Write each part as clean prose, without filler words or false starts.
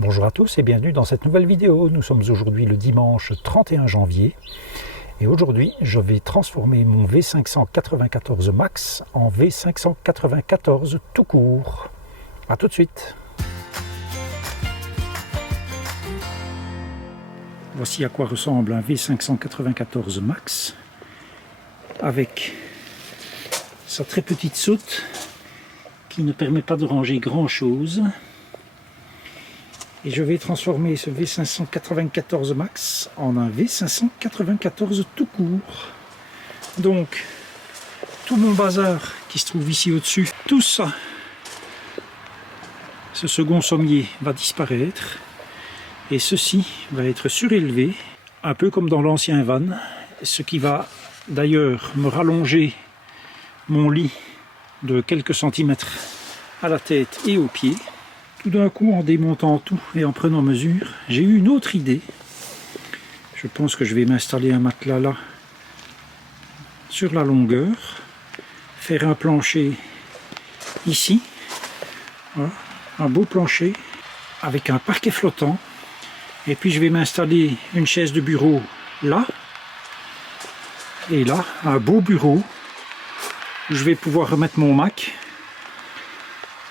Bonjour à tous et bienvenue dans cette nouvelle vidéo. Nous sommes aujourd'hui le dimanche 31 janvier et aujourd'hui je vais transformer mon V594 Max en V594 tout court. A tout de suite. Voici à quoi ressemble un V594 Max avec sa très petite soute qui ne permet pas de ranger grand chose. Et je vais transformer ce V594 Max en un V594 tout court. Donc, tout mon bazar qui se trouve ici au-dessus, tout ça, ce second sommier va disparaître. Et ceci va être surélevé, un peu comme dans l'ancien van, ce qui va d'ailleurs me rallonger mon lit de quelques centimètres à la tête et aux pieds. Tout d'un coup, en démontant tout et en prenant mesure, j'ai eu une autre idée. Je pense que je vais m'installer un matelas là, sur la longueur, faire un plancher ici, voilà, un beau plancher avec un parquet flottant, et puis je vais m'installer une chaise de bureau là, et là, un beau bureau, où je vais pouvoir remettre mon Mac,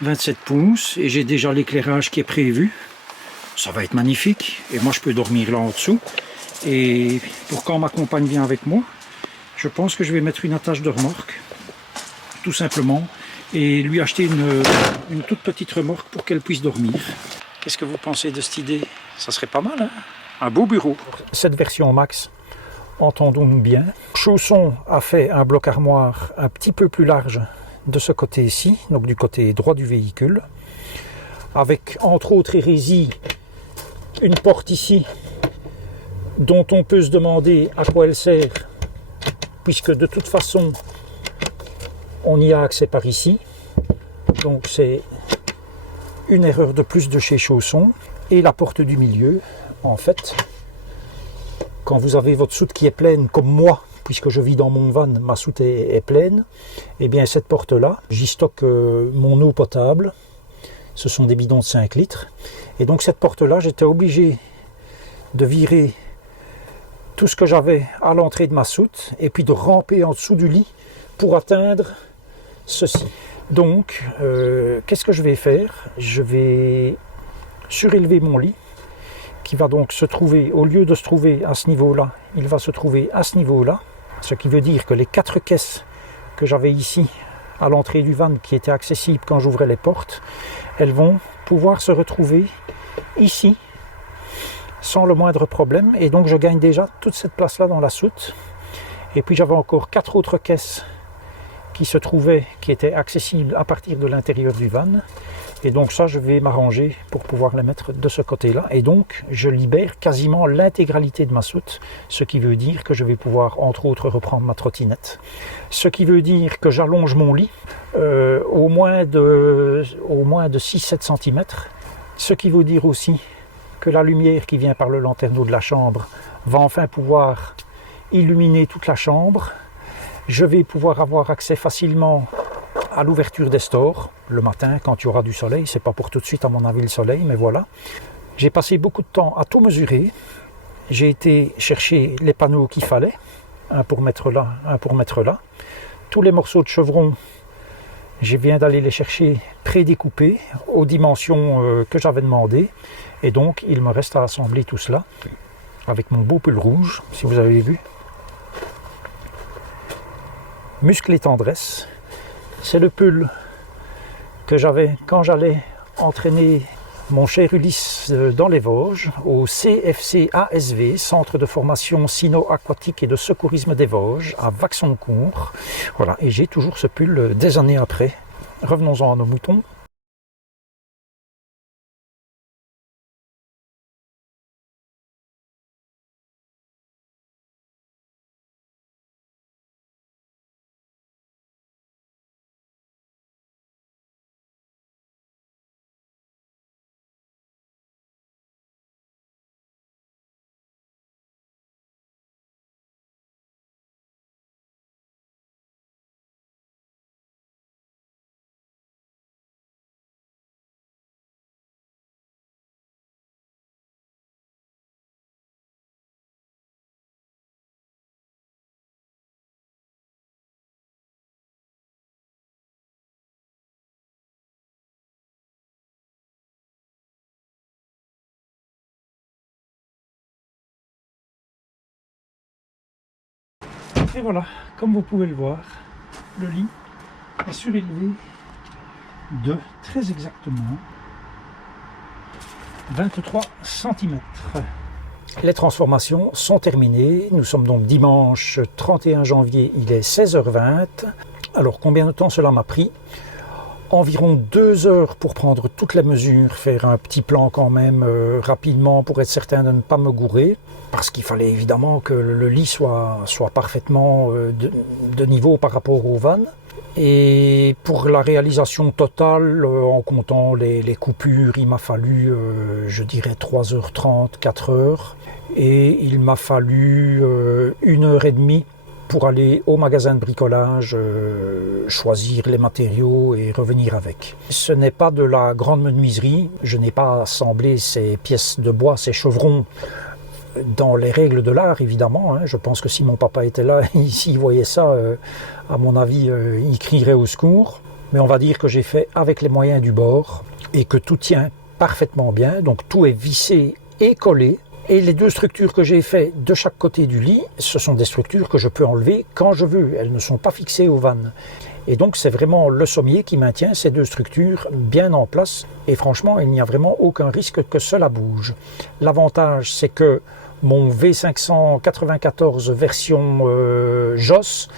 27 pouces, et j'ai déjà l'éclairage qui est prévu. Ça va être magnifique, et moi je peux dormir là en dessous. Et pour quand ma compagne vient avec moi, je pense que je vais mettre une attache de remorque, tout simplement, et lui acheter une toute petite remorque pour qu'elle puisse dormir. Qu'est-ce que vous pensez de cette idée? Ça serait pas mal, hein? Un beau bureau. Cette version Max, entendons-nous bien. Chausson a fait un bloc armoire un petit peu plus large de ce côté-ci, donc du côté droit du véhicule, avec entre autres hérésie une porte ici dont on peut se demander à quoi elle sert, puisque de toute façon on y a accès par ici, donc c'est une erreur de plus de chez Chausson. Et la porte du milieu, en fait, quand vous avez votre soute qui est pleine comme moi, puisque je vis dans mon van, ma soute est pleine, et bien cette porte là, j'y stocke mon eau potable. Ce sont des bidons de 5 litres. Et donc cette porte-là, j'étais obligé de virer tout ce que j'avais à l'entrée de ma soute et puis de ramper en dessous du lit pour atteindre ceci. Donc, qu'est-ce que je vais faire? Je vais surélever mon lit qui va donc se trouver, au lieu de se trouver à ce niveau-là, il va se trouver à ce niveau-là. Ce qui veut dire que les 4 caisses que j'avais ici à l'entrée du van qui étaient accessibles quand j'ouvrais les portes, elles vont pouvoir se retrouver ici sans le moindre problème, et donc je gagne déjà toute cette place là dans la soute. Et puis j'avais encore 4 autres caisses qui se trouvaient, qui étaient accessibles à partir de l'intérieur du van, et donc ça je vais m'arranger pour pouvoir les mettre de ce côté là, et donc je libère quasiment l'intégralité de ma soute, ce qui veut dire que je vais pouvoir entre autres reprendre ma trottinette, ce qui veut dire que j'allonge mon lit au moins de 6-7 cm, ce qui veut dire aussi que la lumière qui vient par le lanterneau de la chambre va enfin pouvoir illuminer toute la chambre. Je vais pouvoir avoir accès facilement à l'ouverture des stores le matin quand il y aura du soleil. C'est pas pour tout de suite à mon avis le soleil, mais voilà. J'ai passé beaucoup de temps à tout mesurer. J'ai été chercher les panneaux qu'il fallait, un pour mettre là, un pour mettre là. Tous les morceaux de chevron, je viens d'aller les chercher prédécoupés aux dimensions que j'avais demandées. Et donc il me reste à assembler tout cela avec mon beau pull rouge, si vous avez vu. Muscle et tendresse, c'est le pull que j'avais quand j'allais entraîner mon cher Ulysse dans les Vosges, au CFC ASV, Centre de formation sino-aquatique et de secourisme des Vosges, à Vaxoncourt. Voilà, et j'ai toujours ce pull des années après. Revenons-en à nos moutons. Et voilà, comme vous pouvez le voir, le lit est surélevé de très exactement 23 cm. Les transformations sont terminées. Nous sommes donc dimanche 31 janvier, il est 16h20. Alors combien de temps cela m'a pris? Environ 2 heures pour prendre toutes les mesures, faire un petit plan quand même rapidement pour être certain de ne pas me gourer, parce qu'il fallait évidemment que le lit soit parfaitement de niveau par rapport aux vannes. Et pour la réalisation totale, en comptant les coupures, il m'a fallu, je dirais, 3h30, 4h. Et il m'a fallu 1h30 pour aller au magasin de bricolage, choisir les matériaux et revenir avec. Ce n'est pas de la grande menuiserie. Je n'ai pas assemblé ces pièces de bois, ces chevrons, dans les règles de l'art, évidemment. Je pense que si mon papa était là, s'il voyait ça, à mon avis, il crierait au secours. Mais on va dire que j'ai fait avec les moyens du bord et que tout tient parfaitement bien. Donc tout est vissé et collé. Et les 2 structures que j'ai fait de chaque côté du lit, ce sont des structures que je peux enlever quand je veux. Elles ne sont pas fixées aux vannes. Et donc c'est vraiment le sommier qui maintient ces 2 structures bien en place. Et franchement, il n'y a vraiment aucun risque que cela bouge. L'avantage, c'est que mon V594 version JOS,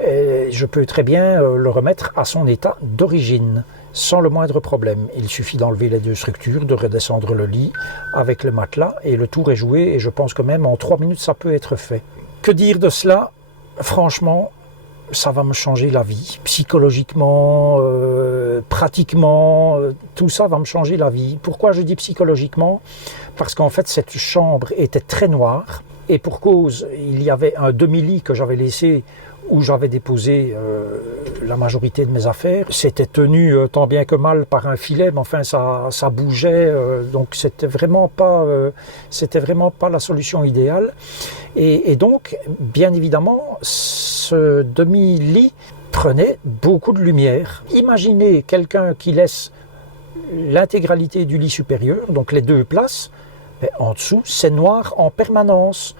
je peux très bien le remettre à son état d'origine, sans le moindre problème. Il suffit d'enlever les 2 structures, de redescendre le lit avec le matelas, et le tour est joué, et je pense que même en 3 minutes, ça peut être fait. Que dire de cela? Franchement, ça va me changer la vie. Psychologiquement, pratiquement, tout ça va me changer la vie. Pourquoi je dis psychologiquement? Parce qu'en fait, cette chambre était très noire, et pour cause, il y avait un demi-lit que j'avais laissé où j'avais déposé la majorité de mes affaires. C'était tenu tant bien que mal par un filet, mais enfin ça bougeait, donc c'était vraiment pas la solution idéale. Et donc, bien évidemment, ce demi-lit prenait beaucoup de lumière. Imaginez quelqu'un qui laisse l'intégralité du lit supérieur, donc les 2 places, mais en dessous, c'est noir en permanence.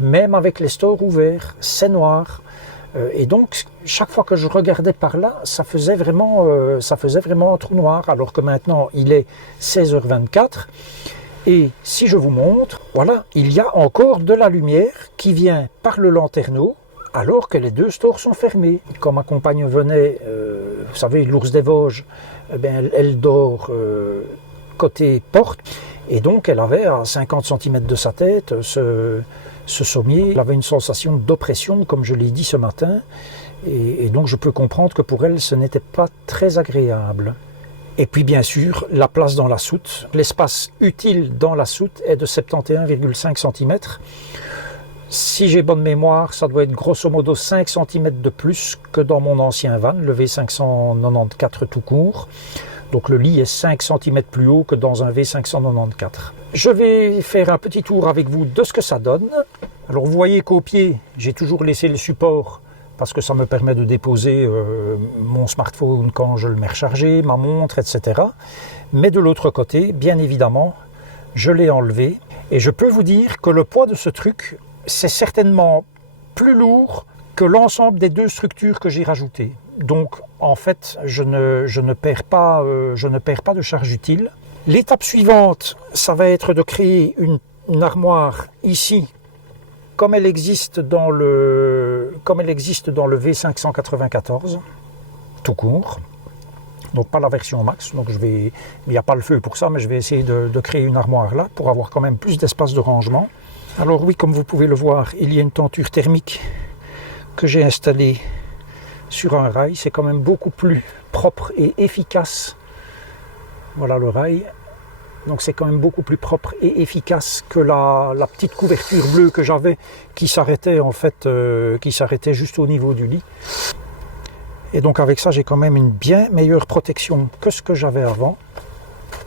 Même avec les stores ouverts, c'est noir. Et donc, chaque fois que je regardais par là, ça faisait vraiment un trou noir, alors que maintenant, il est 16h24. Et si je vous montre, voilà, il y a encore de la lumière qui vient par le lanterneau, alors que les 2 stores sont fermés. Quand ma compagne venait, vous savez, l'ours des Vosges, elle dort côté porte, et donc elle avait à 50 cm de sa tête ce sommier. Elle avait une sensation d'oppression, comme je l'ai dit ce matin, et donc je peux comprendre que pour elle, ce n'était pas très agréable. Et puis bien sûr, la place dans la soute. L'espace utile dans la soute est de 71,5 cm. Si j'ai bonne mémoire, ça doit être grosso modo 5 cm de plus que dans mon ancien van, le V594 tout court. Donc le lit est 5 cm plus haut que dans un V594. Je vais faire un petit tour avec vous de ce que ça donne. Alors vous voyez qu'au pied, j'ai toujours laissé le support parce que ça me permet de déposer mon smartphone quand je le mets rechargé, ma montre, etc. Mais de l'autre côté, bien évidemment, je l'ai enlevé. Et je peux vous dire que le poids de ce truc, c'est certainement plus lourd que l'ensemble des 2 structures que j'ai rajoutées. Donc en fait, je ne perds pas de charge utile. L'étape suivante, ça va être de créer une armoire ici, comme elle existe dans le V594, tout court. Donc pas la version max, donc il n'y a pas le feu pour ça, mais je vais essayer de créer une armoire là, pour avoir quand même plus d'espace de rangement. Alors oui, comme vous pouvez le voir, il y a une tenture thermique que j'ai installée sur un rail. C'est quand même beaucoup plus propre et efficace. Voilà le rail. Donc c'est quand même beaucoup plus propre et efficace que la petite couverture bleue que j'avais qui s'arrêtait en fait, qui s'arrêtait juste au niveau du lit. Et donc avec ça, j'ai quand même une bien meilleure protection que ce que j'avais avant.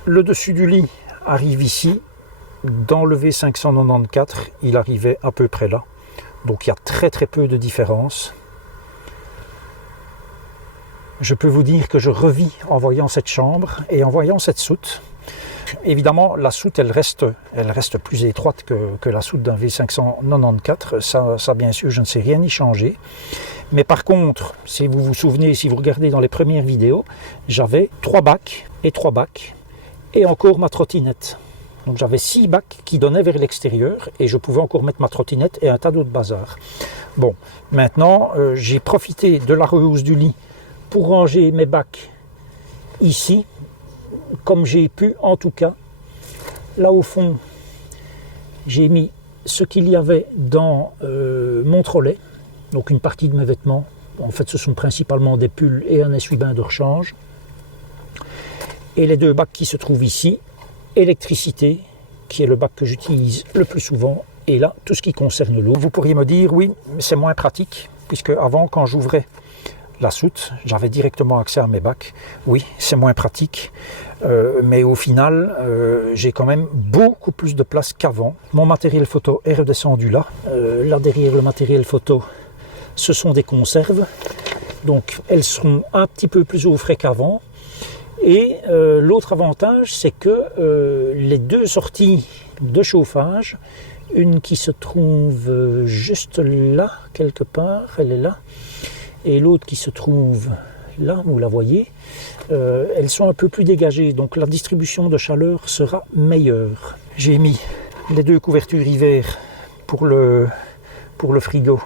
Le dessus du lit arrive ici. Dans le V594, il arrivait à peu près là. Donc il y a très très peu de différence. Je peux vous dire que je revis en voyant cette chambre et en voyant cette soute. Donc évidemment la soute elle reste plus étroite que la soute d'un V594, ça bien sûr je ne sais rien y changer. Mais par contre, si vous vous souvenez, si vous regardez dans les premières vidéos, j'avais 3 bacs et encore ma trottinette. Donc j'avais 6 bacs qui donnaient vers l'extérieur et je pouvais encore mettre ma trottinette et un tas d'autres bazar. Bon, maintenant j'ai profité de la rehausse du lit pour ranger mes bacs ici, comme j'ai pu en tout cas. Là au fond, j'ai mis ce qu'il y avait dans mon trolley, donc une partie de mes vêtements. En fait ce sont principalement des pulls et un essuie-bain de rechange. Et les 2 bacs qui se trouvent ici, électricité, qui est le bac que j'utilise le plus souvent, et là, tout ce qui concerne l'eau. Vous pourriez me dire, oui, c'est moins pratique, puisque avant, quand j'ouvrais la soute, j'avais directement accès à mes bacs. Oui, c'est moins pratique, mais au final, j'ai quand même beaucoup plus de place qu'avant. Mon matériel photo est redescendu là. Là derrière le matériel photo, ce sont des conserves, donc elles seront un petit peu plus au frais qu'avant. Et l'autre avantage, c'est que les 2 sorties de chauffage, une qui se trouve juste là, quelque part, elle est là, et l'autre qui se trouve là, vous la voyez, elles sont un peu plus dégagées, donc la distribution de chaleur sera meilleure. J'ai mis les 2 couvertures hiver pour le frigo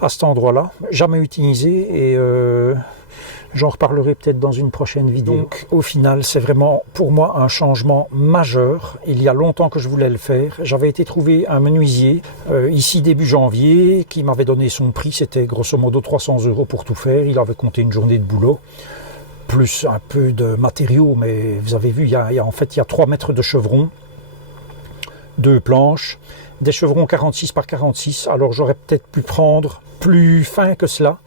à cet endroit-là, jamais utilisé, et j'en reparlerai peut-être dans une prochaine vidéo. Donc au final, c'est vraiment pour moi un changement majeur. Il y a longtemps que je voulais le faire. J'avais été trouver un menuisier ici début janvier qui m'avait donné son prix. C'était grosso modo 300 € pour tout faire. Il avait compté une journée de boulot, plus un peu de matériaux. Mais vous avez vu, en fait, il y a 3 mètres de chevrons, 2 planches, des chevrons 46 par 46. Alors j'aurais peut-être pu prendre plus fin que cela.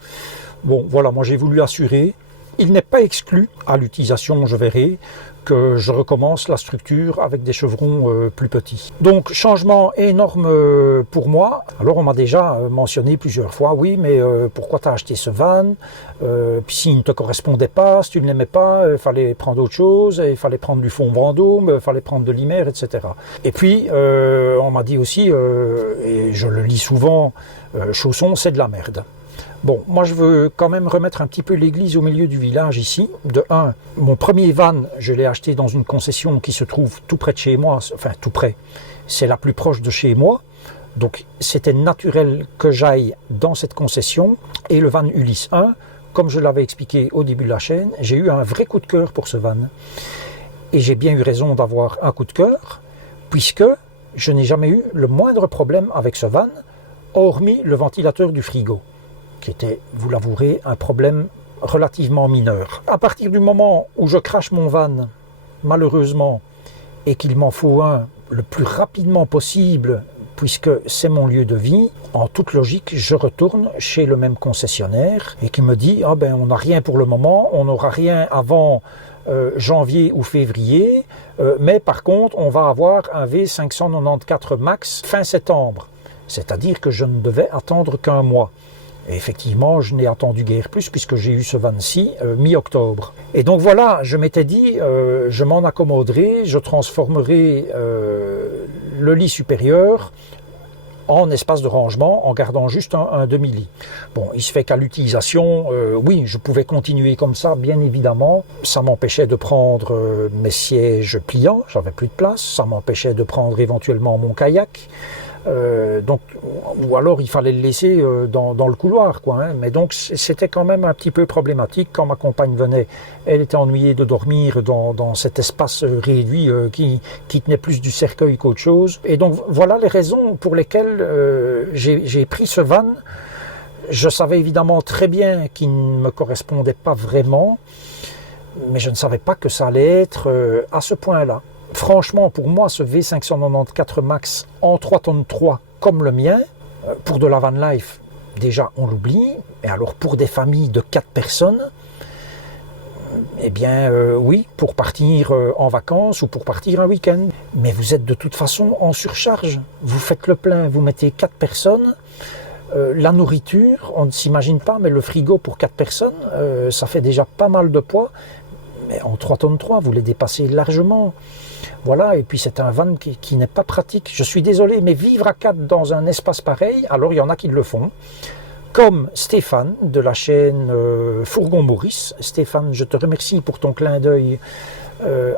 Bon, voilà, moi j'ai voulu assurer. Il n'est pas exclu, à l'utilisation, je verrai, que je recommence la structure avec des chevrons plus petits. Donc, changement énorme pour moi. Alors, on m'a déjà mentionné plusieurs fois, oui, mais pourquoi tu as acheté ce van? Puis s'il ne te correspondait pas, si tu ne l'aimais pas, il fallait prendre autre chose, il fallait prendre du fond Vendôme, il fallait prendre de l'Imer, etc. Et puis, on m'a dit aussi, et je le lis souvent, Chausson, c'est de la merde. Bon, moi je veux quand même remettre un petit peu l'église au milieu du village ici. De 1, mon premier van, je l'ai acheté dans une concession qui se trouve tout près de chez moi, enfin tout près, c'est la plus proche de chez moi. Donc c'était naturel que j'aille dans cette concession. Et le van Ulysse 1, comme je l'avais expliqué au début de la chaîne, j'ai eu un vrai coup de cœur pour ce van. Et j'ai bien eu raison d'avoir un coup de cœur, puisque je n'ai jamais eu le moindre problème avec ce van, hormis le ventilateur du frigo, qui était, vous l'avouerez, un problème relativement mineur. À partir du moment où je crache mon van, malheureusement, et qu'il m'en faut un le plus rapidement possible, puisque c'est mon lieu de vie, en toute logique, je retourne chez le même concessionnaire et qui me dit « Ah ben, on n'a rien pour le moment, on n'aura rien avant janvier ou février, mais par contre, on va avoir un V594 Max fin septembre. » C'est-à-dire que je ne devais attendre qu'un mois. Et effectivement, je n'ai attendu guère plus puisque j'ai eu ce van-ci mi-octobre. Et donc voilà, je m'étais dit, je m'en accommoderai, je transformerai le lit supérieur en espace de rangement en gardant juste un demi-lit. Bon, il se fait qu'à l'utilisation, oui, je pouvais continuer comme ça, bien évidemment. Ça m'empêchait de prendre mes sièges pliants, j'avais plus de place. Ça m'empêchait de prendre éventuellement mon kayak. Donc, ou alors il fallait le laisser dans le couloir, quoi, hein. Mais donc c'était quand même un petit peu problématique. Quand ma compagne venait, elle était ennuyée de dormir dans cet espace réduit qui tenait plus du cercueil qu'autre chose. Et donc voilà les raisons pour lesquelles j'ai pris ce van. Je savais évidemment très bien qu'il ne me correspondait pas vraiment, mais je ne savais pas que ça allait être à ce point-là. Franchement, pour moi, ce V594 Max en 3 tonnes 3 comme le mien, pour de la van life, déjà on l'oublie. Et alors pour des familles de 4 personnes, eh bien oui, pour partir en vacances ou pour partir un week-end. Mais vous êtes de toute façon en surcharge. Vous faites le plein, vous mettez 4 personnes. La nourriture, on ne s'imagine pas, mais le frigo pour 4 personnes, ça fait déjà pas mal de poids. mais en 3 tonnes 3, vous les dépassez largement. Voilà, et puis c'est un van qui n'est pas pratique. Je suis désolé, mais vivre à 4 dans un espace pareil, alors il y en a qui le font. Comme Stéphane de la chaîne Fourgon Maurice. Stéphane, je te remercie pour ton clin d'œil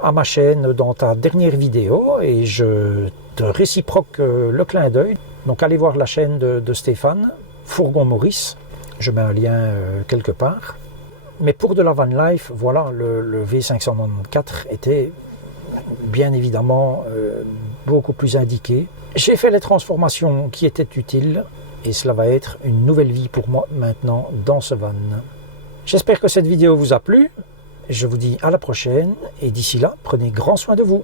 à ma chaîne dans ta dernière vidéo et je te réciproque le clin d'œil. Donc allez voir la chaîne de Stéphane, Fourgon Maurice. Je mets un lien quelque part. Mais pour de la van life, voilà, le V594 était bien évidemment beaucoup plus indiqué. J'ai fait les transformations qui étaient utiles et cela va être une nouvelle vie pour moi maintenant dans ce van. J'espère que cette vidéo vous a plu. Je vous dis à la prochaine et d'ici là, prenez grand soin de vous.